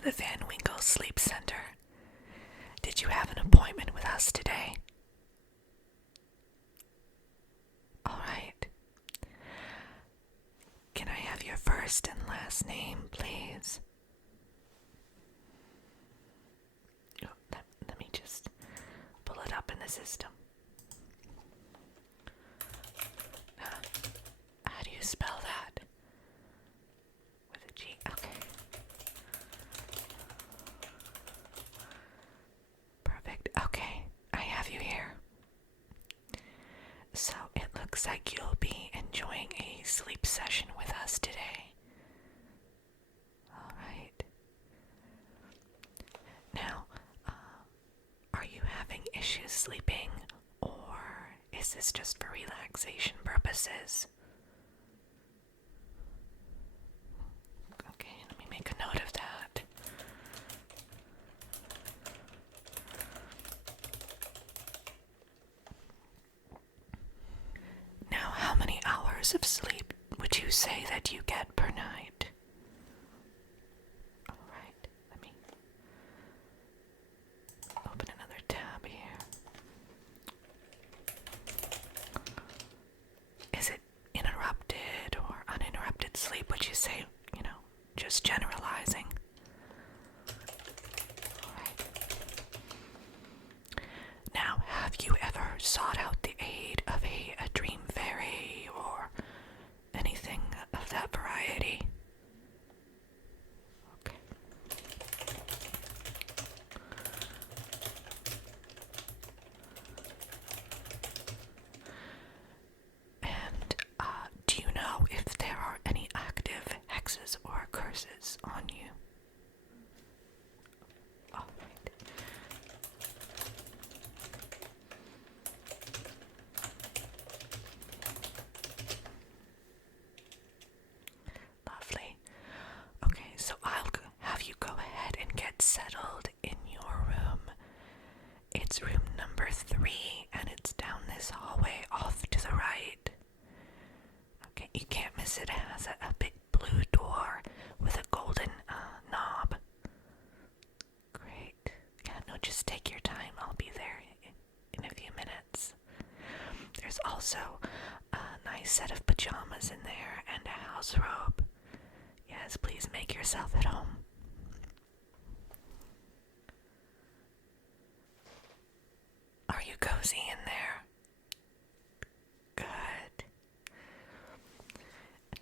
to the Van Winkle Sleep Center. Did you have an appointment with us today? All right. Can I have your first and last name, please? Oh, let me just pull it up in the system. How do you spell that? With a G. Okay. Perfect. Okay, I have you here. So it looks like you'll be enjoying a sleep session with us today. All right. Now, are you having issues sleeping, or is this just for relaxation purposes? Okay, let me make a note of that. Now, how many hours of sleep would you say that you get per night? All right, let me open another tab here. Is it interrupted or uninterrupted sleep, would you say, just generalizing? All right. Now, have you ever sought out the aid of a dream fairy or anything of that variety? Okay. And do you know if there are any active hexes or curses on you? All right. Lovely. Okay, so I'll have you go ahead and get settled in your room. It's room number 3, and it's down this hallway off to the right. Okay, you can't miss it. It has a big blue door with a golden knob. Great. Yeah, no, just take your time. I'll be there in a few minutes. There's also a nice set of pajamas in there and a house robe. Yes, please make yourself at home. Are you cozy in there? Good.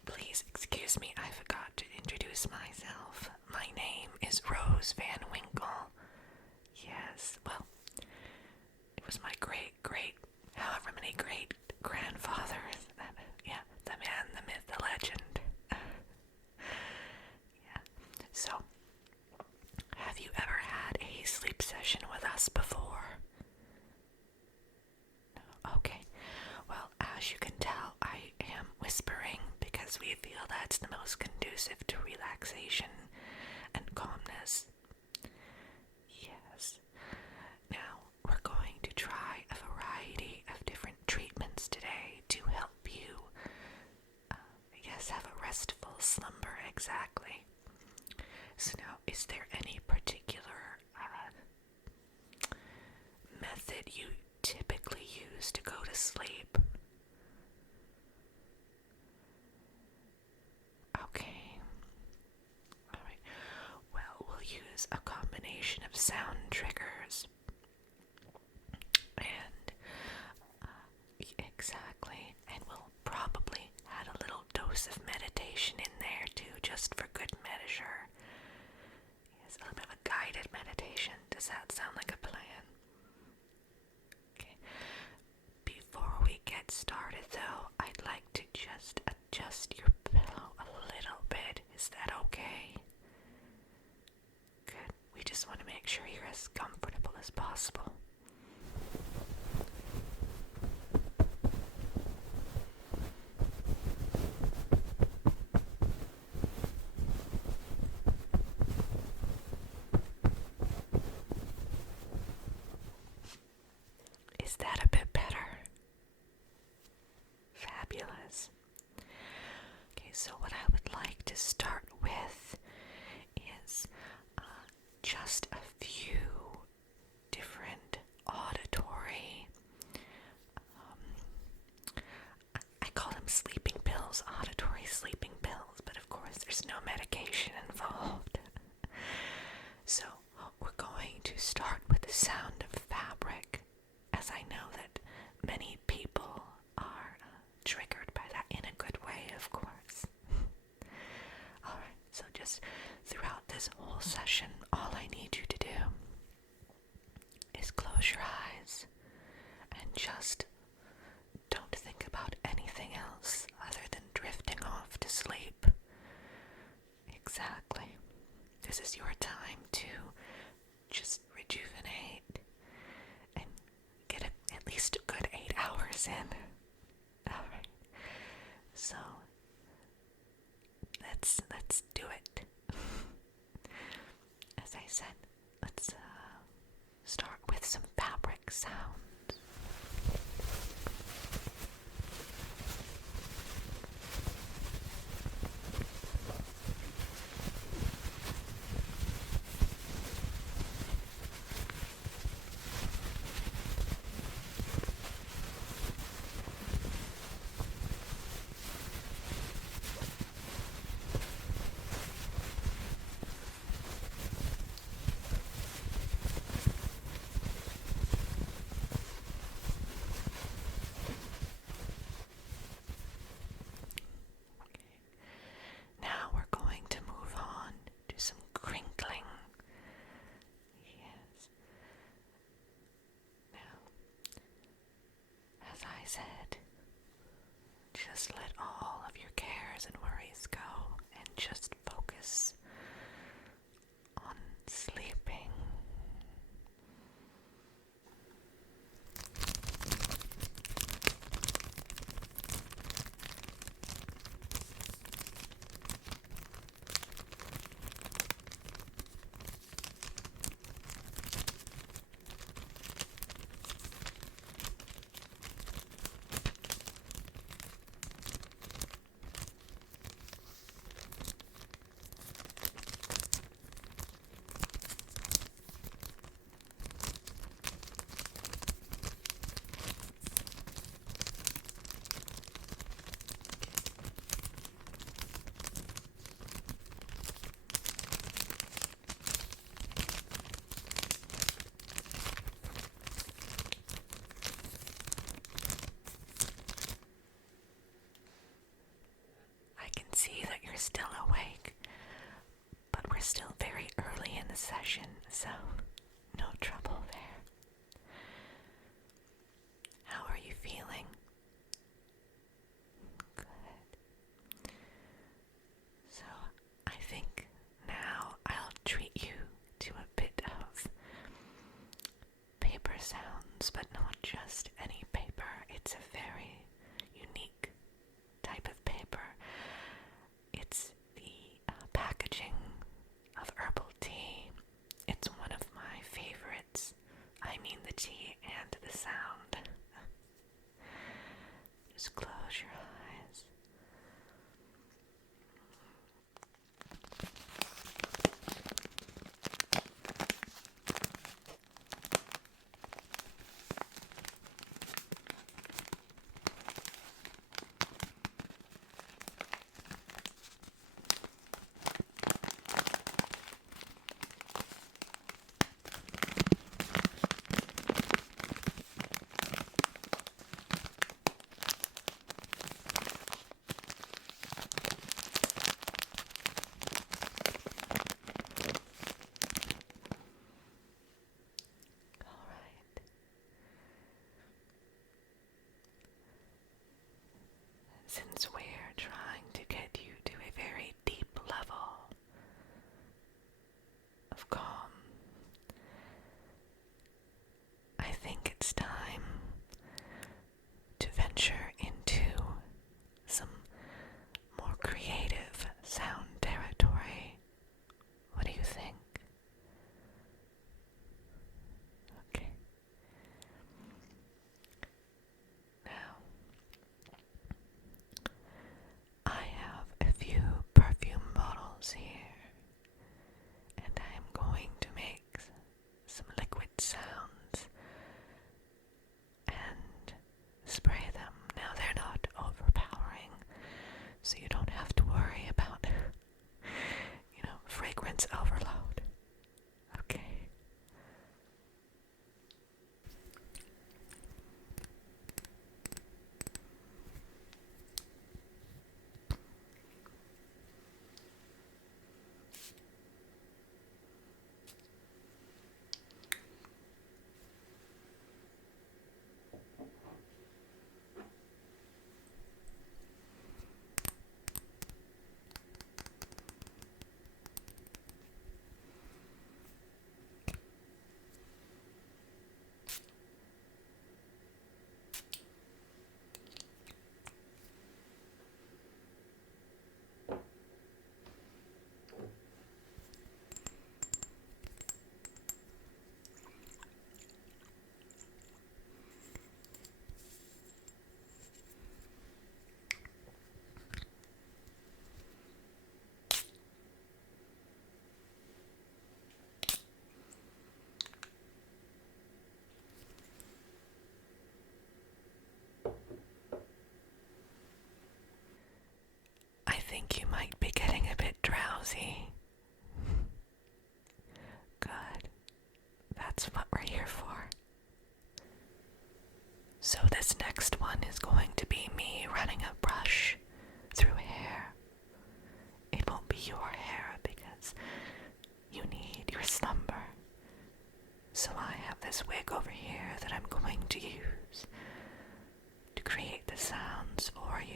Please excuse me, I forgot to introduce myself. My name is Rose Van Winkle. Yes, well, it was my however many great grandfathers. Yeah, the man, the myth, the legend. Yeah. So, have you ever had a sleep session with us before? No? Okay. Well, as you can tell, I am whispering because we feel that's the most conducive to relaxation and calmness. Yes. Now, we're going to try a variety of different treatments today to help you, have a restful slumber, exactly. So now, is there any particular method you typically use to go to sleep? Okay. All right. Well, we'll use a combination of sound triggers. And exactly. And we'll probably add a little dose of meditation in there too, just for good measure. Yes, a little bit of a guided meditation. Does that sound like a plan? Okay. Before we get started though, I'd like to just adjust your pillow a little bit. Is that okay? Good. We just want to make sure you're as comfortable as possible. Is that a bit better? Fabulous. Okay, so what I would like to start with is sound of fabric, as I know that many people are triggered by that in a good way, of course. Alright, so just throughout this whole session, all I need you to do is close your eyes and just don't think about anything else other than drifting off to sleep. Exactly. This is your time to just rejuvenate and get at least a good 8 hours in. Alright. So let's do it. As I said, let's start with some fabric sounds. Now we're going to move on to some crinkling. Yes. Now, as I said, just let all of your cares and worries go and just focus on sleeping. I can see that you're still awake, but we're still very early in the session, so no trouble there. How are you feeling? Good. So I think now I'll treat you to a bit of paper sounds, but not just any paper. It's a very unique type of paper. It's the packaging of herbal tea. It's one of my favorites. I mean the tea and the sound. Just close your eyes. Since we're trying to get you to a very deep level of calm, I think it's time to venture into some more creative sound territory. What do you think? Okay. Now, I have a few perfume bottles here, and I am going to make some liquid sounds think you might be getting a bit drowsy. Good. That's what we're here for. So this next one is going to be me running a brush through hair. It won't be your hair because you need your slumber. So I have this wig over here that I'm going to use to create the sounds for you.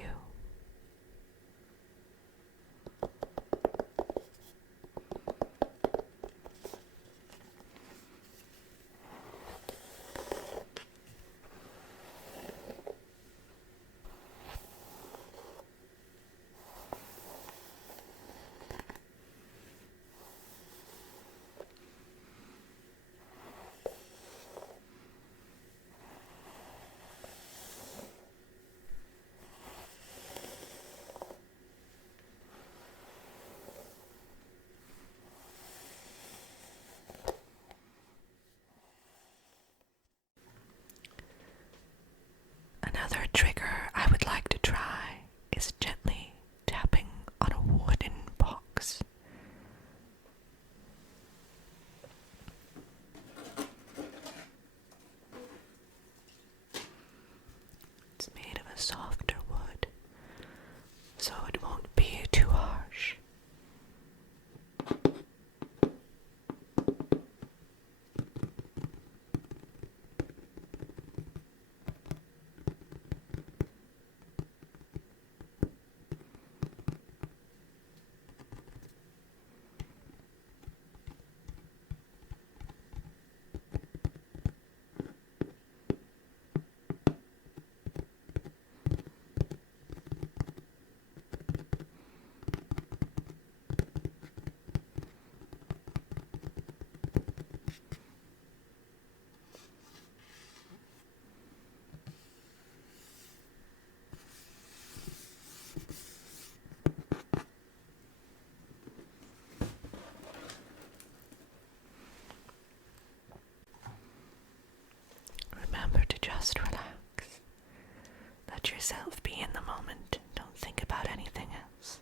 Another trigger I would like to try is gently tapping on a wooden box. It's made of a softer wood, so it won't be too harsh. Remember to just relax. Let yourself be in the moment. Don't think about anything else.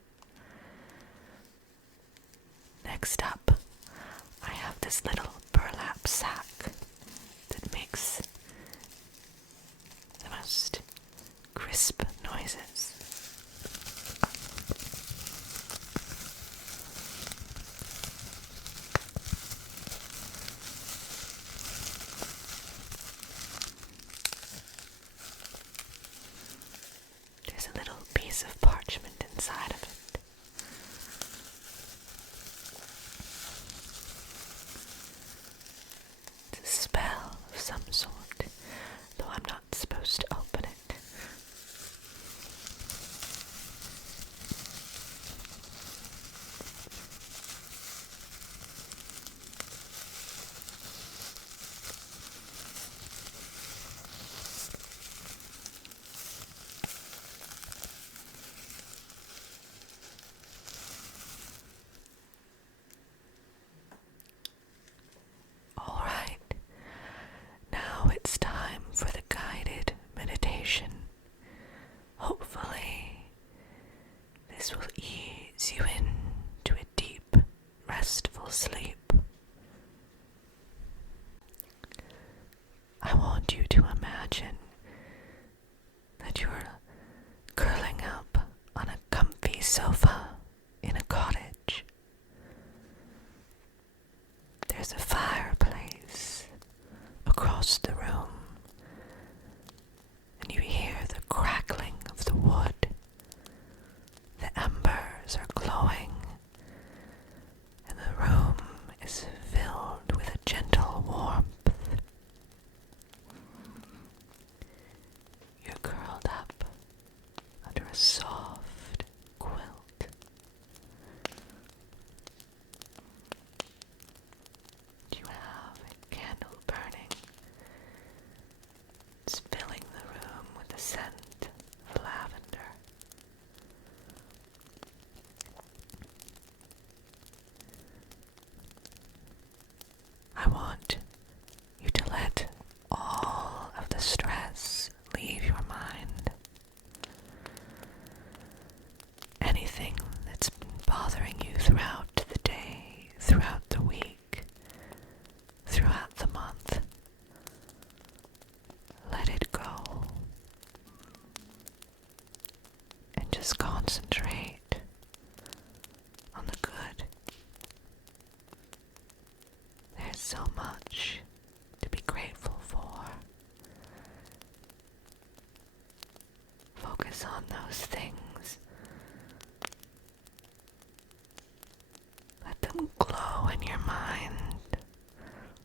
Next up, I have this little burlap sack that makes the most crisp noises. There's a little piece of parchment inside of it. It's a spell of some sort, though I'm not supposed to open it. Alright, now it's time for the guided meditation. Hopefully, this will ease you into a deep, restful sleep. I want you to imagine that you're curling up on a comfy sofa in a cottage. There's a fireplace across the room, and you hear the crackling of the wood. The embers are glowing, and the room is filled with a gentle warmth. You're curled up under a soft quilt. You have a candle burning focus on those things. Let them glow in your mind.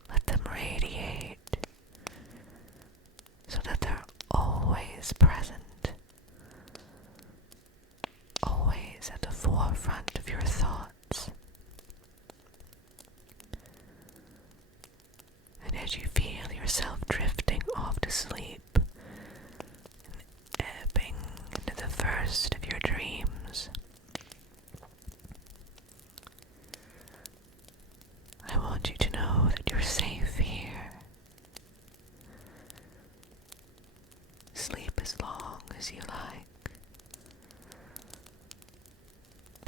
Let them radiate so that they're always present, always at the forefront of your thoughts. And as you feel yourself drifting off to sleep and ebbing into the first of your dreams, I want you to know that you're safe here. Sleep as long as you like.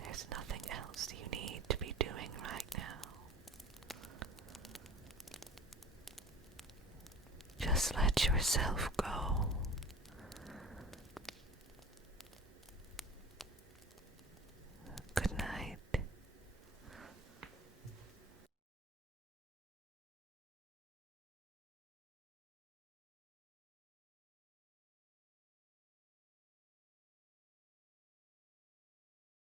There's nothing else you need to be doing right now. Just let yourself go.